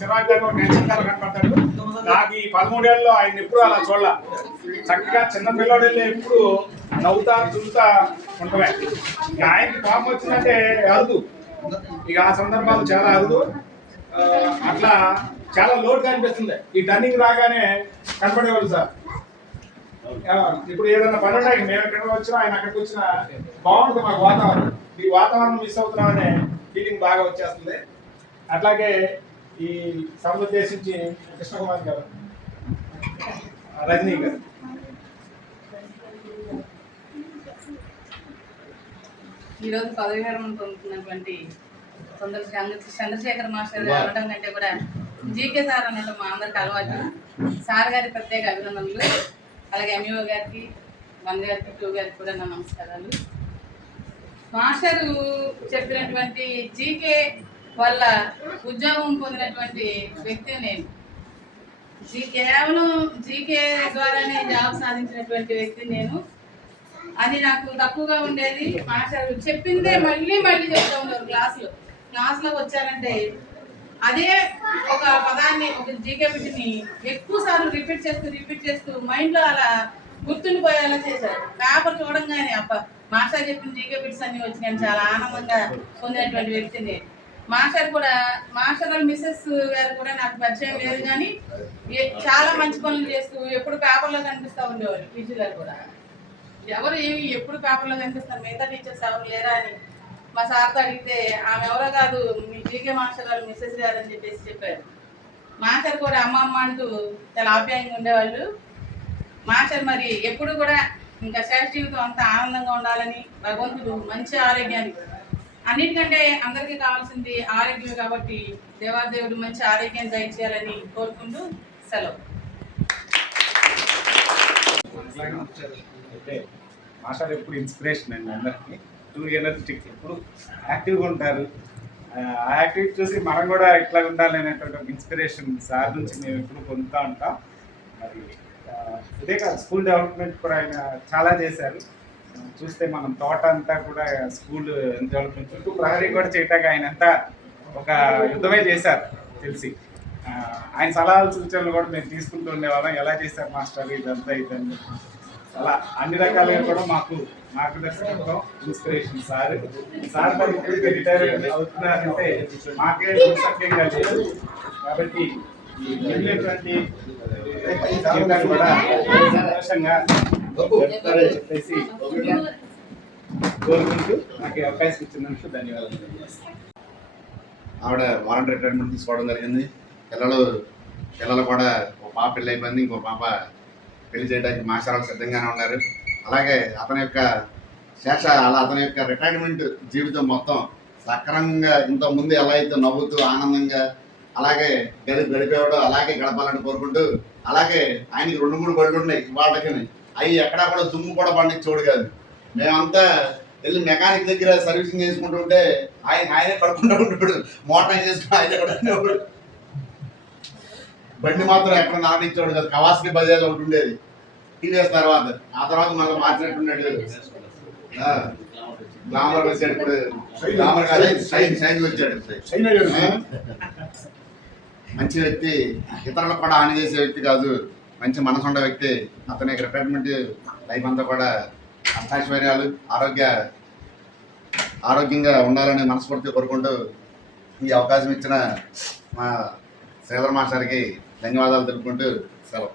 చిరాగ్గాను tension గా కనపడతాడు. నాకు ఈ 13 ఏళ్ళలో ఆయన ఎప్పుడు అలా చూడాల. చక్కగా చిన్న పిల్లడు ఎప్పుడు నవ్వుతా చులుతా ఉండమే. ఇక ఆయనకి కోపం వచ్చిందంటే అరుదు. ఇక ఆ సందర్భాలు చాలా అరుదు. అట్లా చాలా లోటుగా అనిపిస్తుంది. ఈ టర్నింగ్ రాగానే కనపడేవాళ్ళు సార్. ఇప్పుడు ఏదైనా పని ఉన్నాయి, మేము ఎక్కడికి వచ్చినా ఆయన అక్కడికి వచ్చినా బాగుంటుంది మాకు వాతావరణం. ఈ వాతావరణం మిస్ అవుతున్నామనే ఫీలింగ్ బాగా వచ్చేస్తుంది. అట్లాగే ఈ సభ ఉద్దేశించి కృష్ణకుమార్ గారు, రజనీ గారు. ఈరోజు పదవి విరమణ పొందుతున్నటువంటి చంద్రశేఖర్ మాస్టర్ గారు అనడం కంటే కూడా జీకే సార్ అనడం మా అందరికి అలవాటు. సార్ గారి ప్రత్యేక అభినందనలు. అలాగే ఎంఈఓ గారికి, 1 గారికి, 2 గారికి కూడా నా నమస్కారాలు. మాస్టరు చెప్పినటువంటి జీకే వల్ల ఉద్యోగం పొందినటువంటి వ్యక్తిని నేను. కేవలం జీకే ద్వారానే జాబ్ సాధించినటువంటి వ్యక్తిని నేను. అది నాకు తక్కువగా ఉండేది. మాస్టర్ చెప్పిందే మళ్ళీ మళ్ళీ చెప్తూ ఉండేవారు. క్లాస్లోకి వచ్చారంటే అదే ఒక పదాన్ని, ఒక జీకే బిట్ని ఎక్కువ సార్లు రిపీట్ చేస్తూ మైండ్లో అలా గుర్తుండిపోయేలా చేశారు. పేపర్ చూడంగానే అప్ప మాస్టర్ చెప్పిన జీకే బిట్స్ అన్ని వచ్చి నేను చాలా ఆనందంగా పొందినటువంటి వ్యక్తిని. మాస్టర్ వాళ్ళ మిస్సెస్ గారు కూడా నాకు పరిచయం లేదు, కానీ చాలా మంచి పనులు చేస్తూ ఎప్పుడు పేపర్లో కనిపిస్తూ ఉండేవారు. పీజీ గారు కూడా ఎవరు ఎప్పుడు పేపర్లో కనిపిస్తారు, మిగతా టీచర్స్ ఎవరు లేరా అని మా సార్తో అడిగితే ఆమె ఎవరో కాదు, మీ జీకే మాస్టర్ వాళ్ళు మిస్సెస్ గారు అని చెప్పారు. మాస్టర్ కూడా అమ్మ అంటూ చాలా ఆప్యాయంగా ఉండేవాళ్ళు. మాస్టర్ మరి ఎప్పుడు కూడా ఇంకా శేష జీవితం అంతా ఆనందంగా ఉండాలని, భగవంతుడు మంచి ఆరోగ్యాన్ని, అన్నిటికంటే అందరికీ కావాల్సింది ఆరోగ్యమే కాబట్టి దేవాదేవుడు మంచి ఆరోగ్యం దయచేయాలని కోరుకుంటూ సెలవు. మాస్టర్ ఎప్పుడు ఇన్స్పిరేషన్ అండి అందరికి. టూ ఎనర్జెటిక్, ఎప్పుడు యాక్టివ్గా ఉంటారు. ఆ యాక్టివిటీ చూసి మనం కూడా ఇట్లా ఉండాలి అనేటువంటి ఒక ఇన్స్పిరేషన్ సార్ నుంచి మేము ఎప్పుడు పొందుతూ ఉంటాం. మరి ఇదే కాదు, స్కూల్ డెవలప్మెంట్ కూడా ఆయన చాలా చేశారు. చూస్తే మనం తోట అంతా కూడా స్కూల్ డెవలప్మెంట్ చుట్టూ ప్రహరీ కూడా చేయటానికి ఆయన అంతా ఒక యుద్ధమే చేశారు తెలిసి. ఆయన సలహాలు సూచనలు కూడా మేము తీసుకుంటూ ఉండేవాళ్ళం. ఎలా చేశారు మాస్టర్ ఇదంతా ఇదంతా, అలా అన్ని రకాలుగా కూడా మాకు మార్గదర్శకత్వం, ఇన్స్పిరేషన్ సార్. ఇప్పటికే రిటైర్ అవుతున్నారంటే మాకే సఖ్యంగా లేదు. కాబట్టి వెళ్ళేటువంటి జీవితాన్ని కూడా సంతోషంగా చెప్పేసి కోరుకుంటూ నాకు అవకాశం ఇచ్చినందుకు ధన్యవాదాలు. ఆవిడ వాలంటీర్ రిటైర్మెంట్ తీసుకోవడం జరిగింది. పిల్లలు కూడా ఒక పాప పెళ్ళి అయిపోయింది, ఇంకో పాప పెళ్లి చేయడానికి మాస్టర్లు సిద్ధంగానే ఉన్నారు. అలాగే అతని యొక్క రిటైర్మెంట్ జీవితం మొత్తం సక్రమంగా ఇంతకుముందు ఎలా అయితే నవ్వుతూ ఆనందంగా అలాగే గడిపేవాడు అలాగే గడపాలని కోరుకుంటూ, అలాగే ఆయనకి 2-3 బళ్ళు ఉన్నాయి వాళ్ళకి. అవి ఎక్కడా కూడా దుమ్ము కూడా పండించోడు కాదు. మేమంతా వెళ్ళి మెకానిక్ దగ్గర సర్వీసింగ్ చేసుకుంటూ ఉంటే ఆయనే పడుకుంటూ ఉంటాడు, మోటార్ చేసుకుని ఆయనే కూడా. బండి మాత్రం ఎక్కడ నాటించాడు కదా, కవాస్కి బజాజ్ ఒకటి ఉండేది టీవీఎస్ తర్వాత. ఆ తర్వాత మళ్ళీ మార్చినట్టున్నాడు, గ్లామర్ వచ్చాడు. ఇప్పుడు గ్లామర్ షైన్ వచ్చాడు. మంచి వ్యక్తి, ఇతరులకు కూడా హాని చేసే వ్యక్తి కాదు, మంచి మనసు ఉండే వ్యక్తి. అతని రిటైర్మెంట్ లైఫ్ అంతా కూడా అష్టాశ్వర్యాలు ఆరోగ్యంగా ఉండాలని మనస్ఫూర్తిగా కోరుకుంటూ ఈ అవకాశం ఇచ్చిన మా శ్రీధర్ మాస్టర్కి ధన్యవాదాలు తెలుపుకుంటూ సెలవు.